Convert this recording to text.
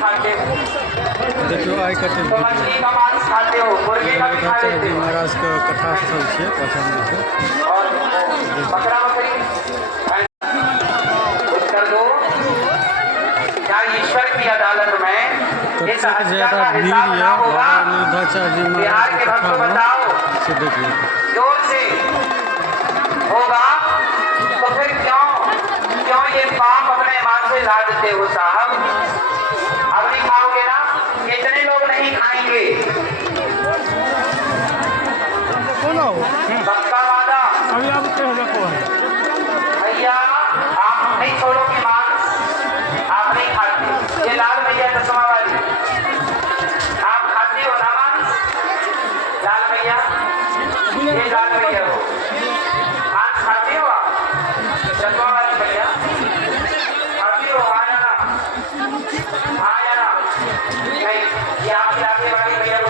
खाते हो, देखियो आइ कटे तो मछली का मांस खाते हो, मुर्गे का भी खा लेते जी हो, महाराज के कथा स्थल छे पसंद से और बकरा बकरी उत्तर दो। क्या ईश्वर की अदालत में इस सबसे हत्या ज्यादा का भीड़ हिसाब है ना होगा? बाबा अनिरुद्धाचार्य जी बिहार महाराज के की भक्तों कथा बताओ से देखिए जोर से होगा, तो फिर क्यों क्यों ये पाप अपने ईमान से लादते हो साहब? अब नहीं खाओगे ना? कितने लोग नहीं खाएंगे? पक्का वादा? भैया आप नहीं छोड़ोगे मांस, आप नहीं खाते। ये लाल भैया चश्मा वाली, आप खाते हो ना मांस? लाल भैया, ये लाल भैया हो, मांस खाते हो आप? चश्मा वाली भैया खाते हो? आ जाना नहीं, ये आपके आगे वाली भैया को